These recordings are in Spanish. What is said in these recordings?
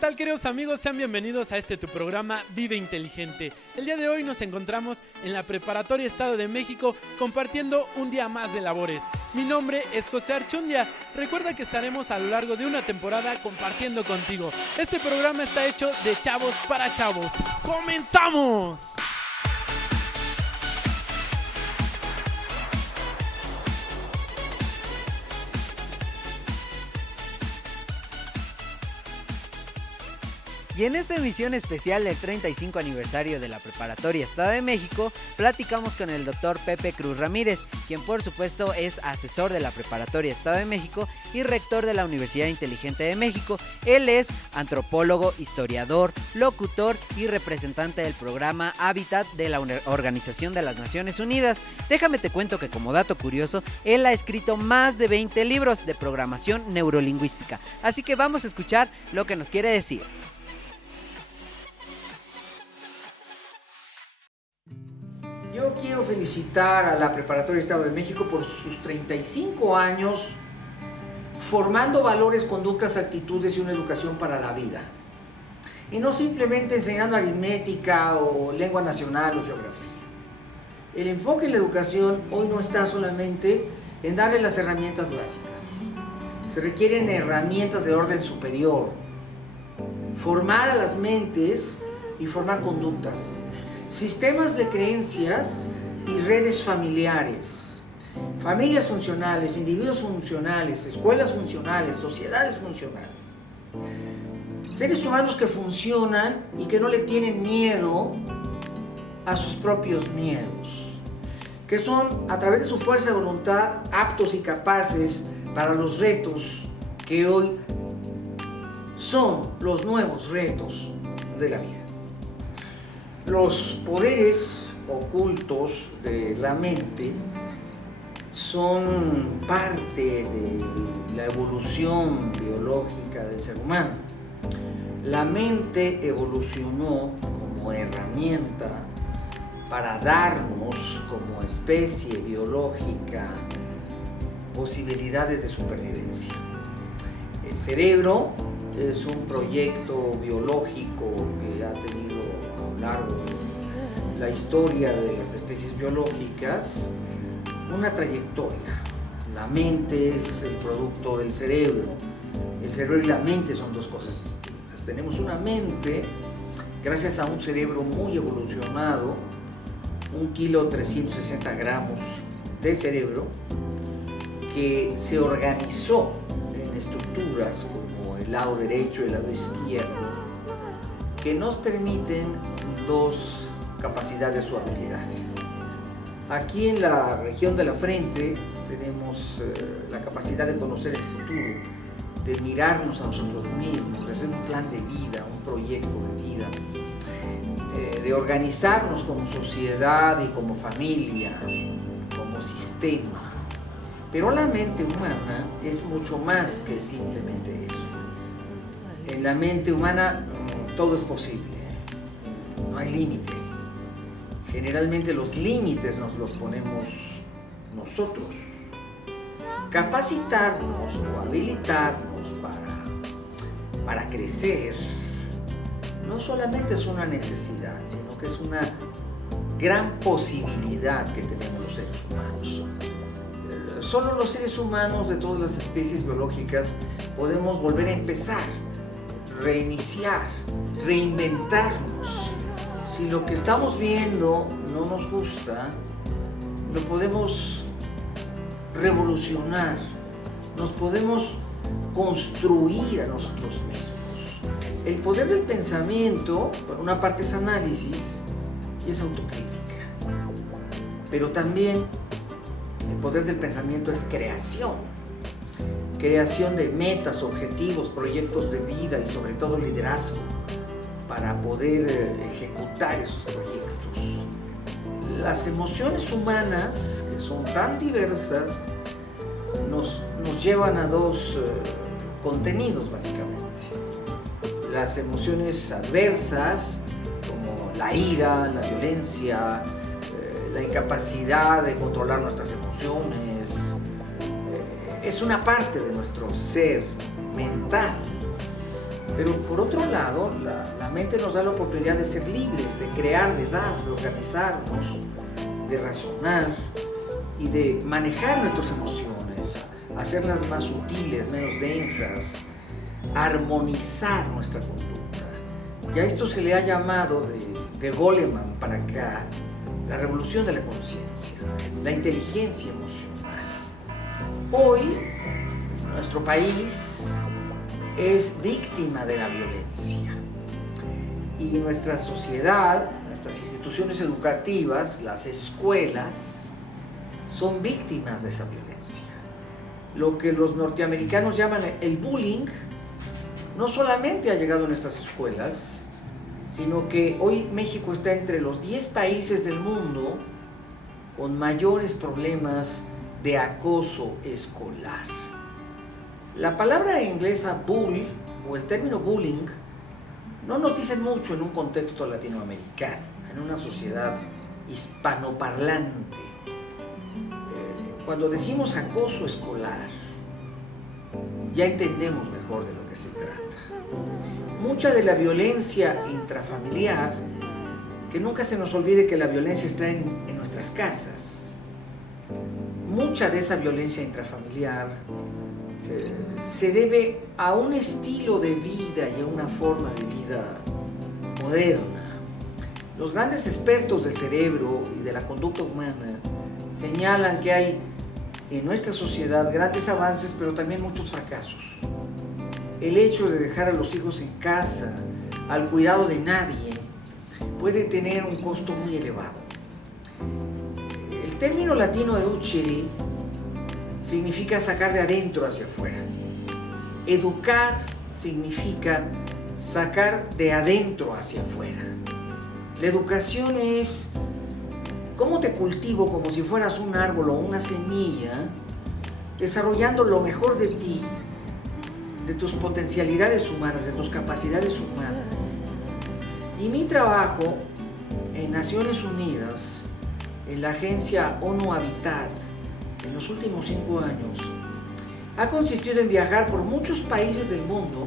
tal, queridos amigos? Sean bienvenidos a tu programa Vive Inteligente. El día de hoy nos encontramos en la Preparatoria Estado de México compartiendo un día más de labores. Mi nombre es José Archundia. Recuerda que estaremos a lo largo de una temporada compartiendo contigo. Este programa está hecho de chavos para chavos. ¡Comenzamos! Y en esta emisión especial del 35 aniversario de la Preparatoria Estado de México, platicamos con el Dr. Pepe Cruz Ramírez, quien por supuesto es asesor de la Preparatoria Estado de México y rector de la Universidad Inteligente de México. Él es antropólogo, historiador, locutor y representante del programa Hábitat de la Organización de las Naciones Unidas. Déjame te cuento que, como dato curioso, él ha escrito más de 20 libros de programación neurolingüística. Así que vamos a escuchar lo que nos quiere decir. Yo quiero felicitar a la Preparatoria Estado de México por sus 35 años formando valores, conductas, actitudes y una educación para la vida. Y no simplemente enseñando aritmética o lengua nacional o geografía. El enfoque en la educación hoy no está solamente en darle las herramientas básicas. Se requieren herramientas de orden superior. Formar a las mentes y formar conductas. Sistemas de creencias y redes familiares, familias funcionales, individuos funcionales, escuelas funcionales, sociedades funcionales. Seres humanos que funcionan y que no le tienen miedo a sus propios miedos, que son a través de su fuerza de voluntad aptos y capaces para los retos que hoy son los nuevos retos de la vida. Los poderes ocultos de la mente son parte de la evolución biológica del ser humano. La mente evolucionó como herramienta para darnos como especie biológica posibilidades de supervivencia. El cerebro es un proyecto biológico que ha tenido a lo largo de la historia de las especies biológicas una trayectoria. La mente es el producto del cerebro. El cerebro y la mente son dos cosas distintas. Tenemos una mente gracias a un cerebro muy evolucionado, 1 kilo 360 gramos de cerebro, que se organizó en estructuras como el lado derecho y el lado izquierdo, que nos permiten dos capacidades o habilidades. Aquí en la región de la frente tenemos la capacidad de conocer el futuro, de mirarnos a nosotros mismos, de hacer un plan de vida, un proyecto de vida, de organizarnos como sociedad y como familia, como sistema. Pero la mente humana es mucho más que simplemente eso. En la mente humana todo es posible, no hay límites. Generalmente los límites nos los ponemos nosotros. Capacitarnos o habilitarnos para crecer no solamente es una necesidad, sino que es una gran posibilidad que tenemos los seres humanos. Solo los seres humanos de todas las especies biológicas podemos volver a empezar, reiniciar, reinventarnos. Si lo que estamos viendo no nos gusta, lo podemos revolucionar, nos podemos construir a nosotros mismos. El poder del pensamiento, por una parte, es análisis y es autocrítica, pero también el poder del pensamiento es creación de metas, objetivos, proyectos de vida y sobre todo liderazgo para poder ejecutar esos proyectos. Las emociones humanas, que son tan diversas, nos llevan a dos contenidos básicamente. Las emociones adversas, como la ira, la violencia, la incapacidad de controlar nuestras emociones, es una parte de nuestro ser mental. Pero por otro lado, la mente nos da la oportunidad de ser libres, de crear, de dar, de organizarnos, de razonar y de manejar nuestras emociones, hacerlas más sutiles, menos densas, armonizar nuestra conducta. Y a esto se le ha llamado de Goleman para acá la revolución de la conciencia, la inteligencia emocional. Hoy, nuestro país es víctima de la violencia y nuestra sociedad, nuestras instituciones educativas, las escuelas, son víctimas de esa violencia. Lo que los norteamericanos llaman el bullying no solamente ha llegado a nuestras escuelas, sino que hoy México está entre los 10 países del mundo con mayores problemas de acoso escolar. La palabra inglesa bull o el término bullying no nos dicen mucho en un contexto latinoamericano, en una sociedad hispanoparlante. Cuando decimos acoso escolar, ya entendemos mejor de lo que se trata. Mucha de la violencia intrafamiliar, que nunca se nos olvide que la violencia está en nuestras casas. Mucha de esa violencia intrafamiliar se debe a un estilo de vida y a una forma de vida moderna. Los grandes expertos del cerebro y de la conducta humana señalan que hay en nuestra sociedad grandes avances, pero también muchos fracasos. El hecho de dejar a los hijos en casa, al cuidado de nadie, puede tener un costo muy elevado. El término latino educere significa sacar de adentro hacia afuera. Educar significa sacar de adentro hacia afuera. La educación es cómo te cultivo como si fueras un árbol o una semilla, desarrollando lo mejor de ti, de tus potencialidades humanas, de tus capacidades humanas. Y mi trabajo en Naciones Unidas, en la agencia ONU Habitat, en los últimos 5 años, ha consistido en viajar por muchos países del mundo,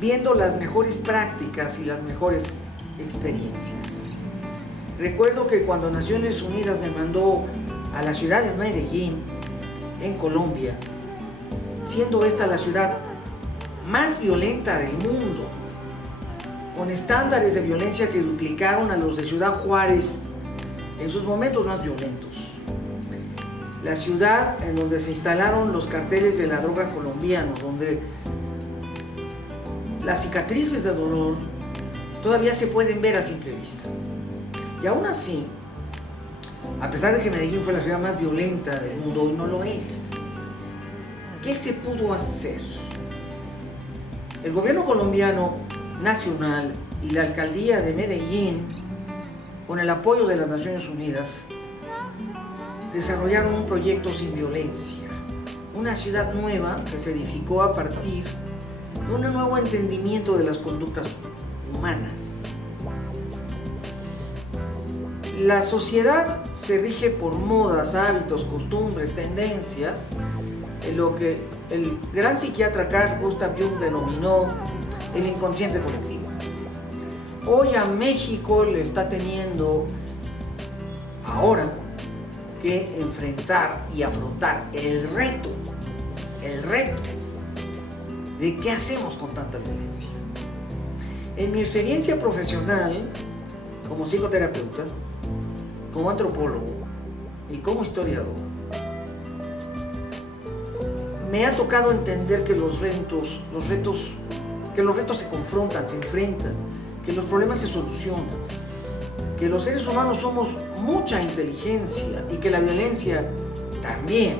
viendo las mejores prácticas y las mejores experiencias. Recuerdo que cuando Naciones Unidas me mandó a la ciudad de Medellín, en Colombia, siendo esta la ciudad más violenta del mundo, con estándares de violencia que duplicaron a los de Ciudad Juárez en sus momentos más violentos. La ciudad en donde se instalaron los carteles de la droga colombianos, donde las cicatrices de dolor todavía se pueden ver a simple vista. Y aún así, a pesar de que Medellín fue la ciudad más violenta del mundo, hoy no lo es. ¿Qué se pudo hacer? El gobierno colombiano nacional y la alcaldía de Medellín, con el apoyo de las Naciones Unidas, desarrollaron un proyecto sin violencia, una ciudad nueva que se edificó a partir de un nuevo entendimiento de las conductas humanas. La sociedad se rige por modas, hábitos, costumbres, tendencias, en lo que el gran psiquiatra Carl Gustav Jung denominó el inconsciente colectivo. Hoy a México le está teniendo ahora que enfrentar y afrontar el reto de qué hacemos con tanta violencia. En mi experiencia profesional como psicoterapeuta, como antropólogo y como historiador, me ha tocado entender que los retos se confrontan, se enfrentan, que los problemas se solucionan, que los seres humanos somos mucha inteligencia y que la violencia también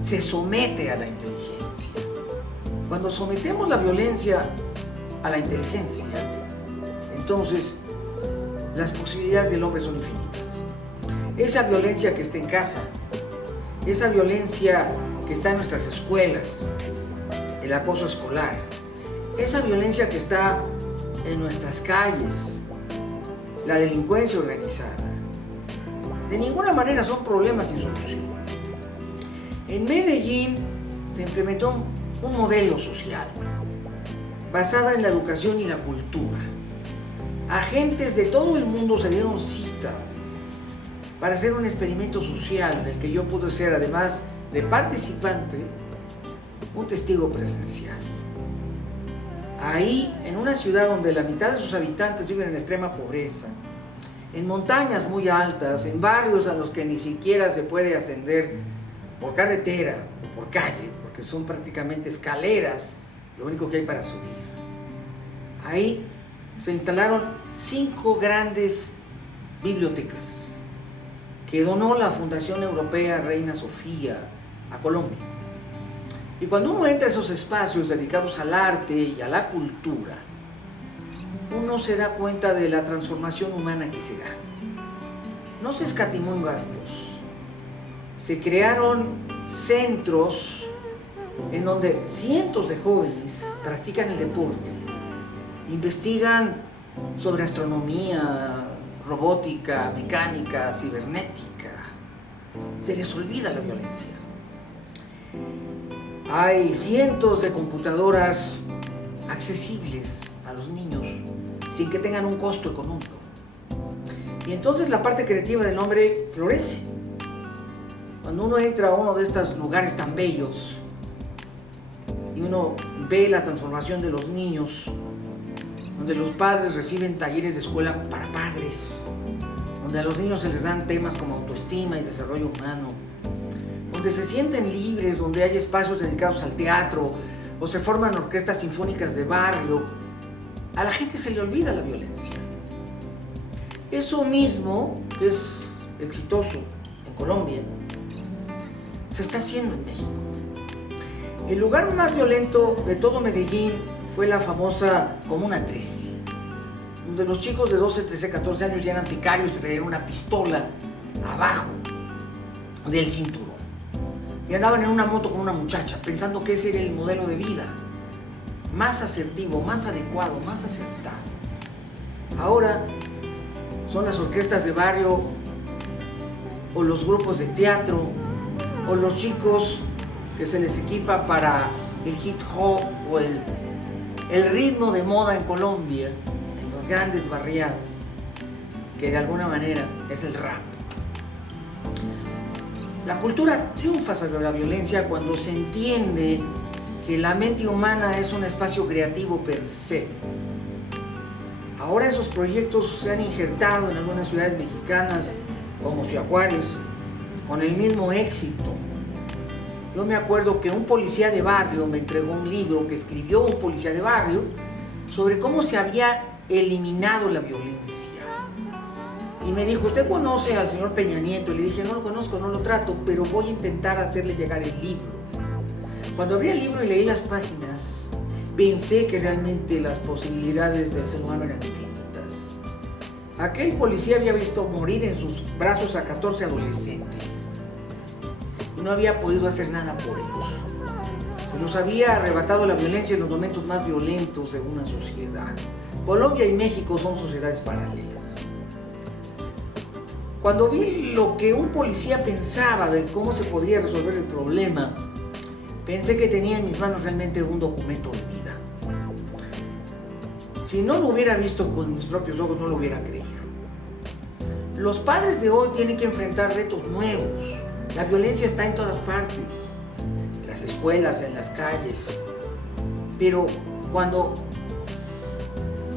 se somete a la inteligencia. Cuando sometemos la violencia a la inteligencia, entonces las posibilidades del hombre son infinitas. Esa violencia que está en casa, esa violencia que está en nuestras escuelas, el acoso escolar, esa violencia que está en nuestras calles, la delincuencia organizada, de ninguna manera son problemas sin solución. En Medellín se implementó un modelo social basada en la educación y la cultura. Agentes de todo el mundo se dieron cita para hacer un experimento social del que yo pude ser, además de participante, un testigo presencial. Ahí, en una ciudad donde la mitad de sus habitantes viven en extrema pobreza, en montañas muy altas, en barrios a los que ni siquiera se puede ascender por carretera o por calle, porque son prácticamente escaleras, lo único que hay para subir. Ahí se instalaron 5 grandes bibliotecas que donó la Fundación Europea Reina Sofía a Colombia. Y cuando uno entra a esos espacios dedicados al arte y a la cultura, uno se da cuenta de la transformación humana que se da. No se escatimó en gastos. Se crearon centros en donde cientos de jóvenes practican el deporte, investigan sobre astronomía, robótica, mecánica, cibernética. Se les olvida la violencia. Hay cientos de computadoras accesibles a los niños sin que tengan un costo económico. Y entonces la parte creativa del hombre florece. Cuando uno entra a uno de estos lugares tan bellos y uno ve la transformación de los niños, donde los padres reciben talleres de escuela para padres, donde a los niños se les dan temas como autoestima y desarrollo humano, donde se sienten libres, donde hay espacios dedicados al teatro, o se forman orquestas sinfónicas de barrio, a la gente se le olvida la violencia. Eso mismo, que es exitoso en Colombia, se está haciendo en México. El lugar más violento de todo Medellín fue la famosa Comuna 13, donde los chicos de 12, 13, 14 años ya eran sicarios y traían una pistola abajo del cinturón. Y andaban en una moto con una muchacha, pensando que ese era el modelo de vida más asertivo, más adecuado, más acertado. Ahora son las orquestas de barrio, o los grupos de teatro, o los chicos que se les equipa para el hip hop o el ritmo de moda en Colombia, en las grandes barriadas, que de alguna manera es el rap. La cultura triunfa sobre la violencia cuando se entiende que la mente humana es un espacio creativo per se. Ahora esos proyectos se han injertado en algunas ciudades mexicanas, como Ciudad Juárez, con el mismo éxito. Yo me acuerdo que un policía de barrio me entregó un libro que escribió un policía de barrio sobre cómo se había eliminado la violencia. Y me dijo, ¿usted conoce al señor Peña Nieto? Y le dije, no lo conozco, no lo trato, pero voy a intentar hacerle llegar el libro. Cuando abrí el libro y leí las páginas, pensé que realmente las posibilidades del ser humano eran infinitas. Aquel policía había visto morir en sus brazos a 14 adolescentes y no había podido hacer nada por ellos. Se los había arrebatado la violencia en los momentos más violentos de una sociedad. Colombia y México son sociedades paralelas. Cuando vi lo que un policía pensaba de cómo se podría resolver el problema, pensé que tenía en mis manos realmente un documento de vida. Si no lo hubiera visto con mis propios ojos, no lo hubiera creído. Los padres de hoy tienen que enfrentar retos nuevos. La violencia está en todas partes, en las escuelas, en las calles. Pero cuando,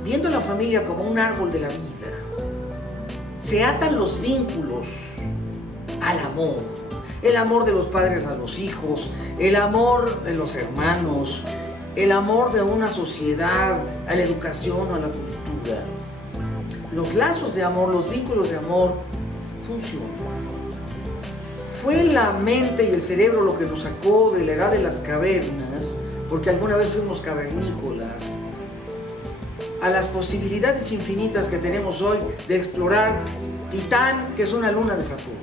viendo a la familia como un árbol de la vida, se atan los vínculos al amor. El amor de los padres a los hijos, el amor de los hermanos, el amor de una sociedad, a la educación o a la cultura. Los lazos de amor, los vínculos de amor funcionan. Fue la mente y el cerebro lo que nos sacó de la edad de las cavernas, porque alguna vez fuimos cavernícolas, a las posibilidades infinitas que tenemos hoy de explorar Titán, que es una luna de Saturno,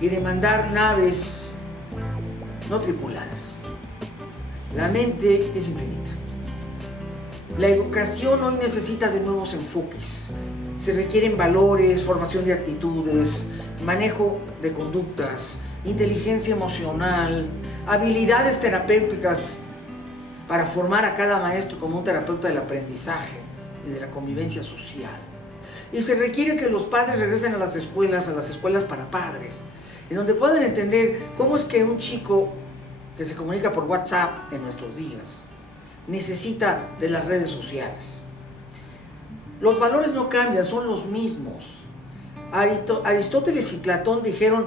y de mandar naves no tripuladas. La mente es infinita. La educación hoy necesita de nuevos enfoques. Se requieren valores, formación de actitudes, manejo de conductas, inteligencia emocional, habilidades terapéuticas para formar a cada maestro como un terapeuta del aprendizaje y de la convivencia social. Y se requiere que los padres regresen a las escuelas para padres, en donde puedan entender cómo es que un chico que se comunica por WhatsApp en nuestros días necesita de las redes sociales. Los valores no cambian, son los mismos. Aristóteles y Platón dijeron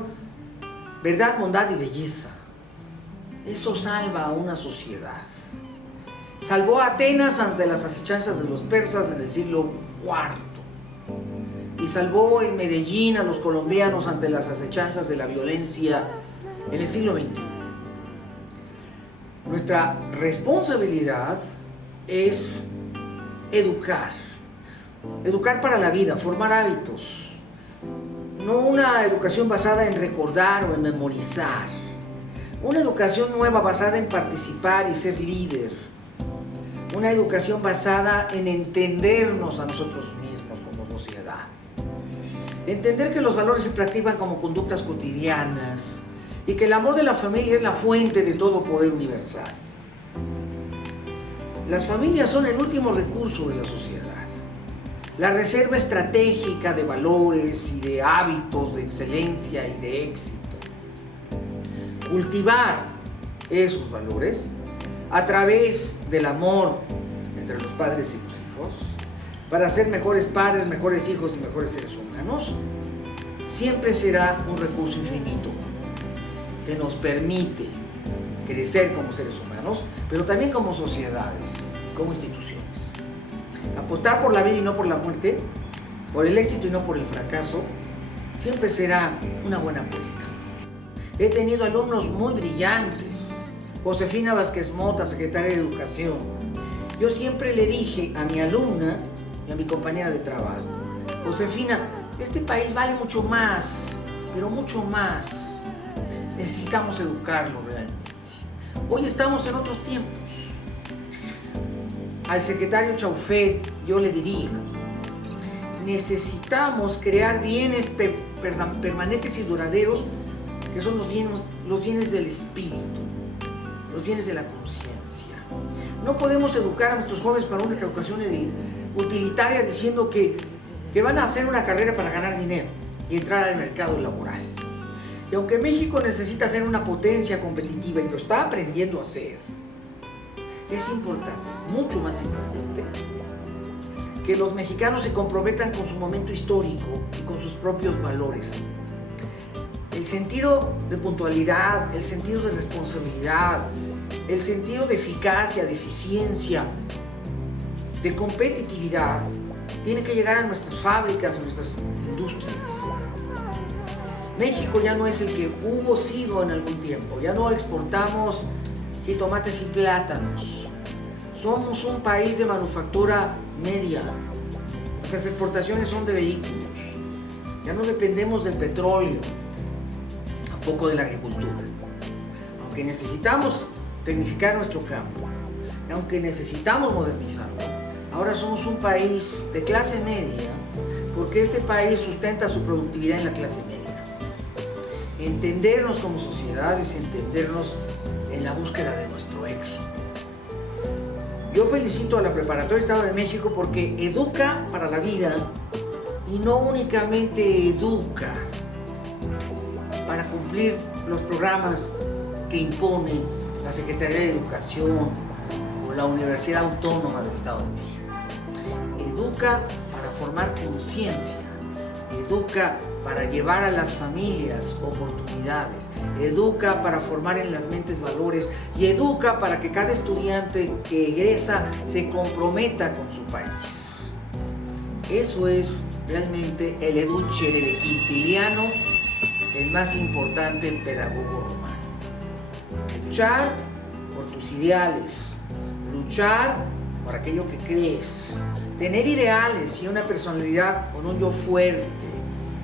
verdad, bondad y belleza. Eso salva a una sociedad. Salvó a Atenas ante las acechanzas de los persas en el siglo IV. Y salvó en Medellín a los colombianos ante las acechanzas de la violencia en el siglo XXI. Nuestra responsabilidad es educar. Educar para la vida, formar hábitos. No una educación basada en recordar o en memorizar. Una educación nueva basada en participar y ser líder. Una educación basada en entendernos a nosotros mismos como sociedad. Entender que los valores se practican como conductas cotidianas y que el amor de la familia es la fuente de todo poder universal. Las familias son el último recurso de la sociedad. La reserva estratégica de valores y de hábitos de excelencia y de éxito. Cultivar esos valores a través del amor entre los padres y los hijos, para ser mejores padres, mejores hijos y mejores seres humanos, siempre será un recurso infinito que nos permite crecer como seres humanos, pero también como sociedades, como instituciones. Apostar por la vida y no por la muerte, por el éxito y no por el fracaso, siempre será una buena apuesta. He tenido alumnos muy brillantes. Josefina Vázquez Mota, secretaria de Educación. Yo siempre le dije a mi alumna y a mi compañera de trabajo: Josefina, este país vale mucho más, pero mucho más. Necesitamos educarlo realmente. Hoy estamos en otros tiempos. Al secretario Chaufet yo le diría: necesitamos crear bienes permanentes y duraderos, que son los bienes del espíritu, los bienes de la conciencia. No podemos educar a nuestros jóvenes para una educación utilitaria diciendo que van a hacer una carrera para ganar dinero y entrar al mercado laboral. Y aunque México necesita ser una potencia competitiva y lo está aprendiendo a hacer, es importante, mucho más importante, que los mexicanos se comprometan con su momento histórico y con sus propios valores. El sentido de puntualidad, el sentido de responsabilidad, el sentido de eficacia, de eficiencia, de competitividad, tiene que llegar a nuestras fábricas, a nuestras industrias. México ya no es el que hubo sido en algún tiempo. Ya no exportamos jitomates y plátanos. Somos un país de manufactura media. Nuestras exportaciones son de vehículos. Ya no dependemos del petróleo, tampoco de la agricultura. Aunque necesitamos tecnificar nuestro campo, aunque necesitamos modernizarlo, ahora somos un país de clase media, porque este país sustenta su productividad en la clase media. Entendernos como sociedad es entendernos en la búsqueda de nuestro éxito. Yo felicito a la Preparatoria Estado de México porque educa para la vida y no únicamente educa para cumplir los programas que impone la Secretaría de Educación o la Universidad Autónoma del Estado de México. Educa para formar conciencia, educa para llevar a las familias oportunidades, educa para formar en las mentes valores y educa para que cada estudiante que egresa se comprometa con su país. Eso es realmente el educere de Quintiliano, el más importante pedagogo romano. Luchar por tus ideales, luchar por aquello que crees, tener ideales y una personalidad con un yo fuerte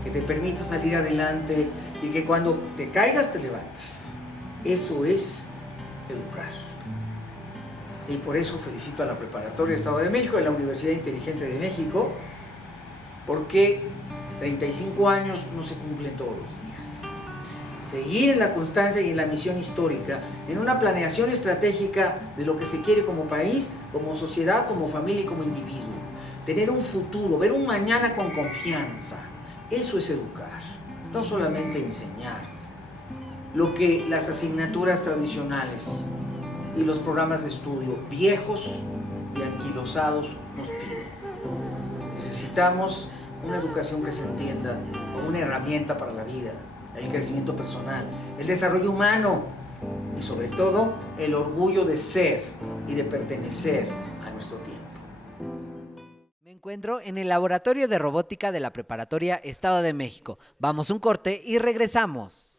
que te permita salir adelante y que cuando te caigas te levantes. Eso es educar. Y por eso felicito a la Preparatoria Estado de México y a la Universidad Inteligente de México, porque 35 años no se cumplen todos los días. seguir en la constancia y en la misión histórica, en una planeación estratégica de lo que se quiere como país, como sociedad, como familia y como individuo. Tener un futuro, ver un mañana con confianza. Eso es educar, no solamente enseñar. Lo que las asignaturas tradicionales y los programas de estudio viejos y anquilosados nos piden. Necesitamos una educación que se entienda como una herramienta para la vida, el crecimiento personal, el desarrollo humano y sobre todo el orgullo de ser y de pertenecer a nuestro tiempo. Me encuentro en el Laboratorio de Robótica de la Preparatoria Estado de México. Vamos a un corte y regresamos.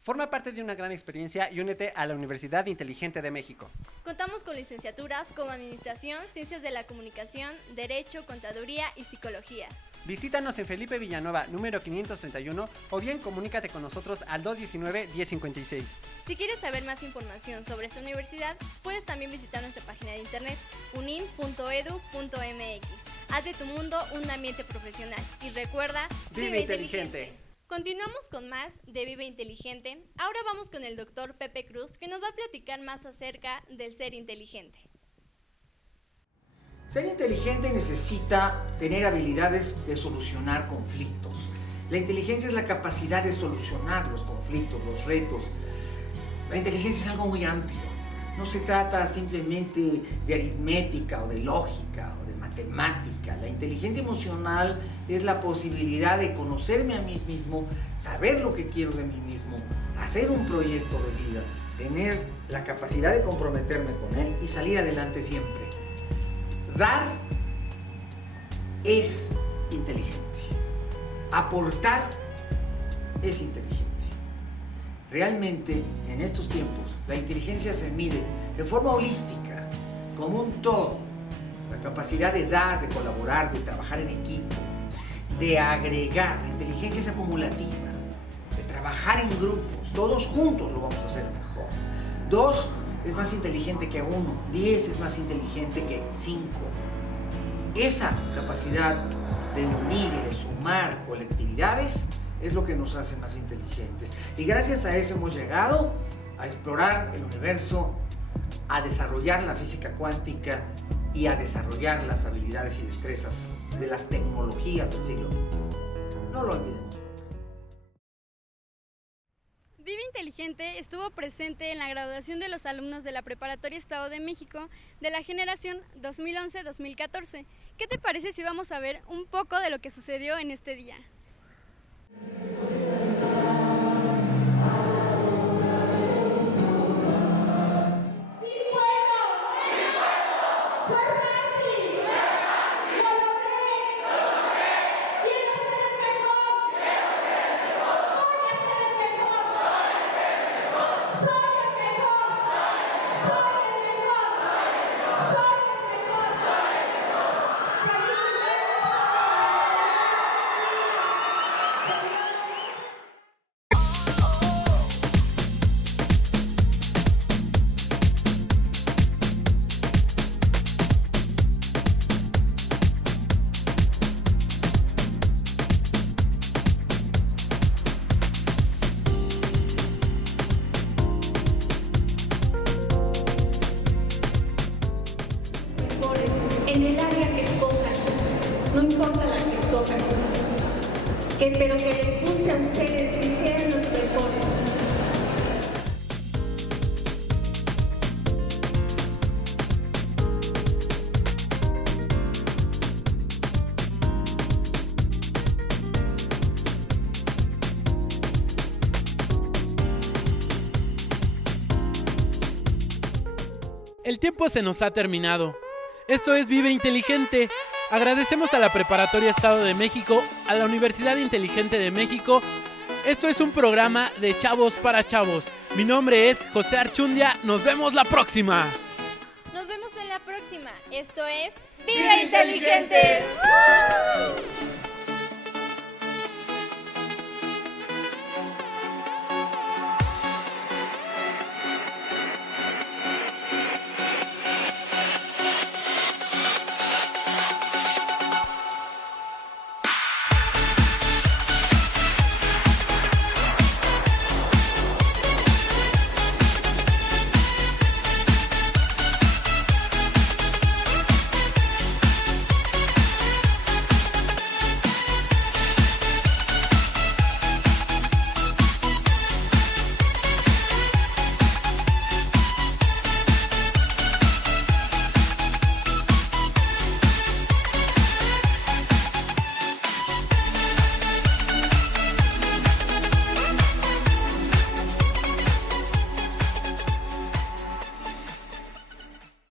Forma parte de una gran experiencia y únete a la Universidad Inteligente de México. Contamos con licenciaturas como Administración, Ciencias de la Comunicación, Derecho, Contaduría y Psicología. Visítanos en Felipe Villanueva, número 531, o bien comunícate con nosotros al 219-1056. Si quieres saber más información sobre esta universidad, puedes también visitar nuestra página de internet unim.edu.mx. Haz de tu mundo un ambiente profesional y recuerda, ¡Vive inteligente! Continuamos con más de Vive Inteligente. Ahora vamos con el doctor Pepe Cruz, que nos va a platicar más acerca del ser inteligente. Ser inteligente necesita tener habilidades de solucionar conflictos. La inteligencia es la capacidad de solucionar los conflictos, los retos. La inteligencia es algo muy amplio. No se trata simplemente de aritmética o de lógica o de matemática. La inteligencia emocional es la posibilidad de conocerme a mí mismo, saber lo que quiero de mí mismo, hacer un proyecto de vida, tener la capacidad de comprometerme con él y salir adelante siempre. Dar es inteligente. Aportar es inteligente. Realmente, en estos tiempos, la inteligencia se mide de forma holística, como un todo. La capacidad de dar, de colaborar, de trabajar en equipo, de agregar. La inteligencia es acumulativa, de trabajar en grupos. Todos juntos lo vamos a hacer mejor. 2 es más inteligente que 1. 10 es más inteligente que 5. Esa capacidad de unir y de sumar colectividades es lo que nos hace más inteligentes. Y gracias a eso hemos llegado a explorar el universo, a desarrollar la física cuántica y a desarrollar las habilidades y destrezas de las tecnologías del siglo XXI. No lo olvidemos. Vive Inteligente estuvo presente en la graduación de los alumnos de la Preparatoria Estado de México de la generación 2011-2014. ¿Qué te parece si vamos a ver un poco de lo que sucedió en este día? En el área que escojan, no importa la que escojan, pero que les guste a ustedes y sean los mejores. El tiempo se nos ha terminado. Esto es Vive Inteligente. Agradecemos a la Preparatoria Estado de México, a la Universidad Inteligente de México. Esto es un programa de chavos para chavos. Mi nombre es José Archundia. Nos vemos la próxima. Nos vemos en la próxima. próxima. Esto es ¡Vive Inteligente!